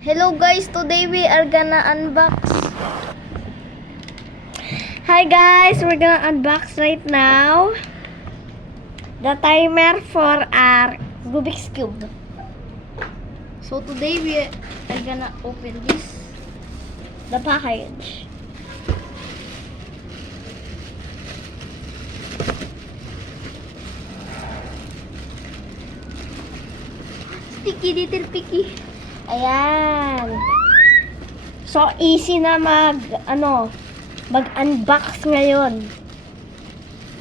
Hello guys, today we are gonna unbox. Hi guys, we're gonna unbox right now the timer for our Rubik's Cube. So today we are gonna open the package. Sticky, little picky. Ayan. So, easy na mag-unbox ngayon.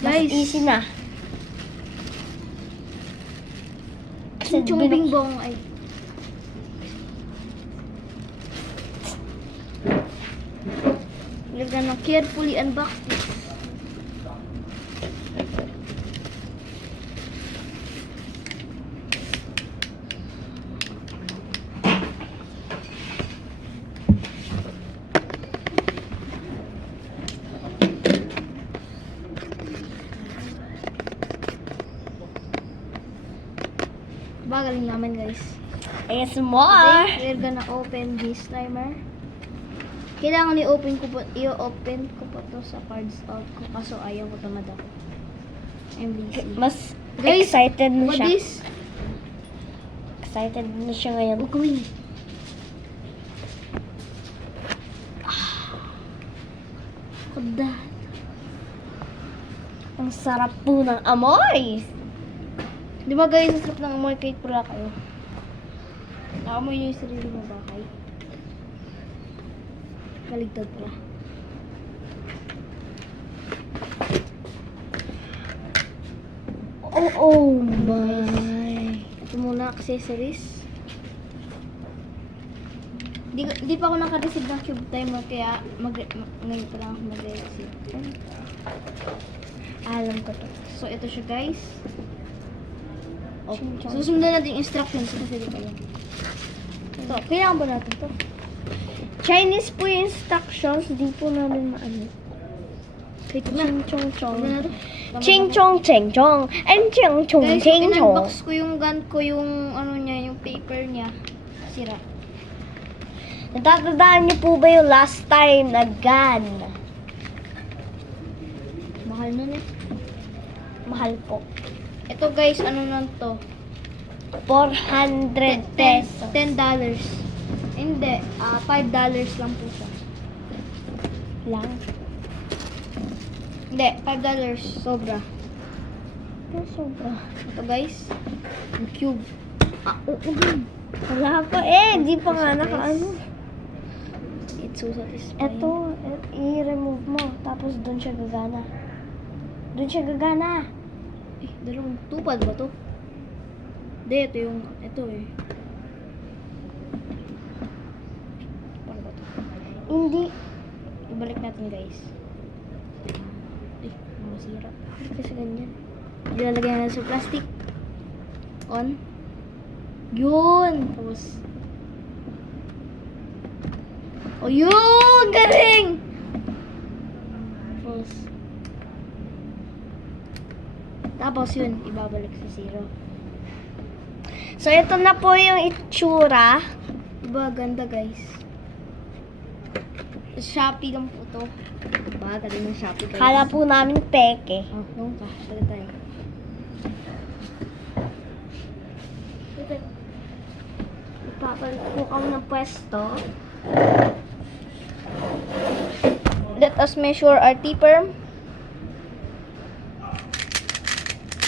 Guys, easy na. Ching bing bong ay. We're gonna carefully unbox this. Bagaling naman guys. Yes, more. Today, we're gonna open this timer. Kailangan i-open ko po to sa cards out ko kaso ayaw ko tamad ako. I'm busy. Mas guys, excited na siya. This? Excited na siya ngayon. Okay. Kada. Ang sarap po ng amoy. Di ba guys, ang sarap ng amoy kahit pula kayo? Nakamoy niyo yung sarili mo ba kayo? Kaligtad pala. Oh my. Ito muna accessories. Di pa ako naka-receive ng cube timer kaya ngayon pa lang ako mag-receive. Alam ko to. So ito siya guys. Susundan natin yung instructions kasi di pa yan. Ito, kailangan ba natin to? Chinese po yung instructions, di po namin maano. Ching chong chong. Ching chong ching chong. And ching chong ching chong. Guys, pinunbox ko yung gun ko, yung ano niya, yung paper niya. Sira. Natatandaan niyo po ba yung last time na gun? Mahal nun eh. Mahal po. Ito guys, ano lang to? 400 pesos. $10. Hindi, $5 lang po siya. Lang? Hindi, $5. Sobra. Ito sobra. Ito guys, yung cube. Wala pa eh, di pa nga naka-ano. It's so satisfying. Ito, i-remove mo. Tapos doon siya gagana. Doon siya gagana. Dalawang tupad ba to? Hindi, ito eh. Paano ba to? Hindi. Ibalik natin guys. Masira. Hindi kasi ganyan. Ilalagay na sa plastic. On. Yun! Tapos. Oh yun! Galing! Tapos yun, ibabalik sa zero. So, ito na po yung itsura. Diba, ganda guys. Shopee lang po to. Diba, galing ng Shopee guys. Kala po namin peke. Oh, no, sabi tayo. Ipapalit po kami ng pwesto. Let us measure our T-perm.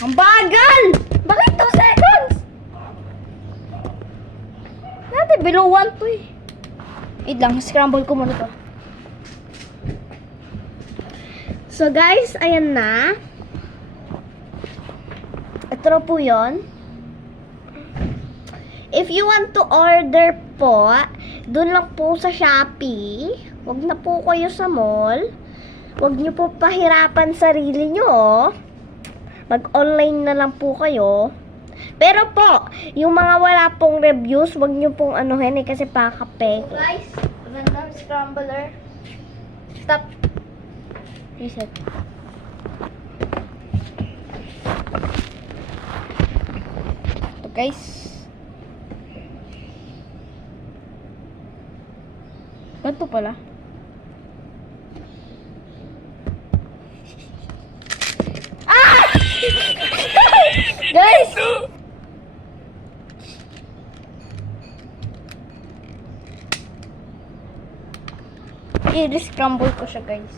Ang bagal! Bakit 2 seconds? Natin, below 1 to eh. Wait lang, scramble ko muna to. So guys, ayan na. Ito na po yun. If you want to order po, dun lang po sa Shopee. Huwag na po kayo sa mall. Huwag nyo po pahirapan sarili nyo. Mag-online na lang po kayo. Pero po, yung mga wala pong reviews, wag nyo pong anuhin eh, kasi pakape. Guys, random scrambler. Stop. Reset. Ito guys. Ganito pala. Ah! Guys! I-scramble ko siya, guys.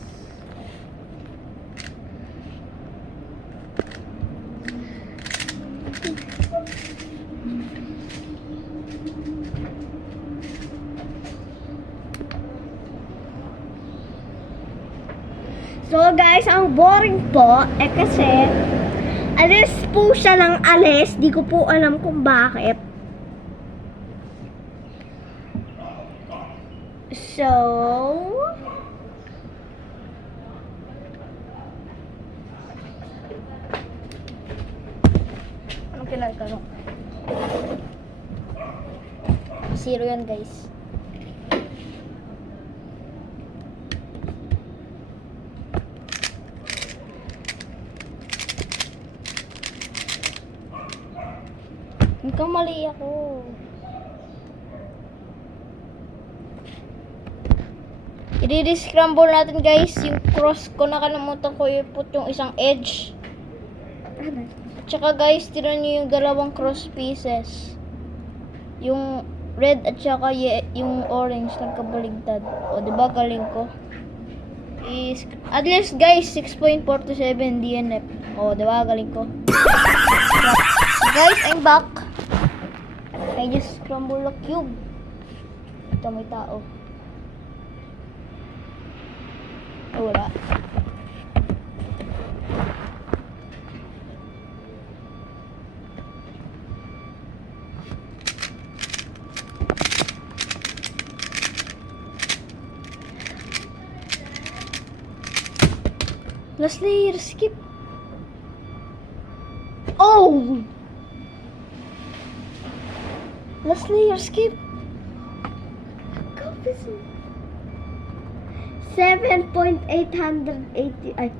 So guys, ang boring po, kasi alis po siya ng alis. Di ko po alam kung bakit. So, Anong kinagano? Zero yan, guys. Mukhang mali ako. I-scramble natin, guys. Yung cross ko, nakalimutan ko iput yung isang edge. At saka, guys, tinan nyo yung dalawang cross pieces. Yung red at saka yung orange nagkabaligtad. O, diba? Galing ko. At least, guys, 6.47 DNF. O, diba? Galing ko. Guys, I'm back. I just scramble a cube. Ito, may tao. Oh, wala. Last layer, skip. Oh! Last layer, skip. 7.880 ay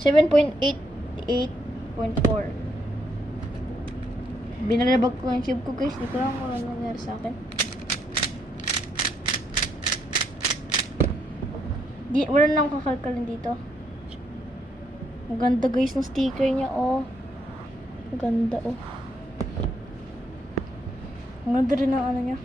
7.88.4. Binalabag ko yung cube ko, guys. Hindi ko lang kung ano nangyari sa akin. Wala na akong kakalkalin dito. Ang ganda, guys, ng sticker niya, oh. Ang ganda, oh. Ang ganda rin ng ano niya.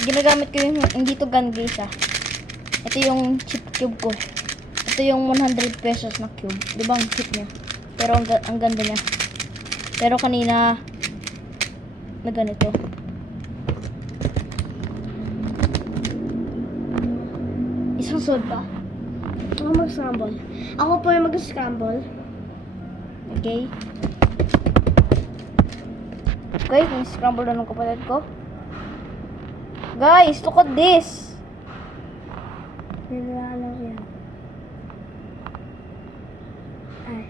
Ginagamit ko yung hindi to gun, guys, ah. Ito yung chip cube ko. Ito yung 100 pesos na cube. Di ba ang chip niya? Pero ang ganda niya. Pero kanina na ganito. Isang sword pa. ako mag-scramble. Ako po yung mag-scramble. Okay. Guys, scramble na ng kapatid ko. Guys, look at this. Nilalaro yan. Ay.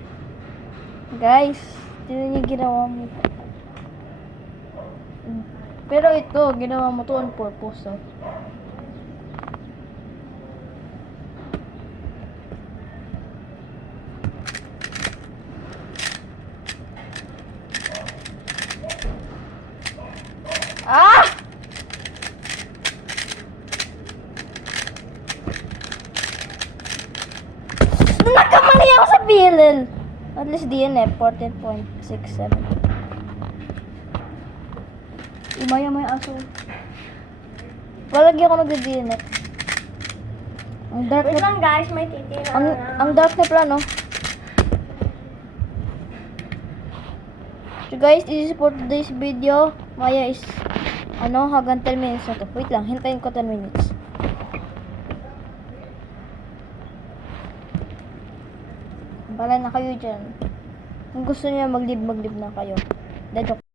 Guys, tignan niyo ginawa mo. Pero ito, ginawa mo to on purpose, oh. Ah! Nagkamali ako sa bilin. At least DNF 14.67. Imaya mo yung aso. Walagi ako nag-DNF. Ang dark Wait na, lang guys, may titira ang dark na plano. So guys, this is for today's video. Maya is hanggang 10 minutes na to. Wait lang, hintayin ko 10 minutes. Bala na kayo dyan. Kung gusto niya mag-live na kayo. Dadok.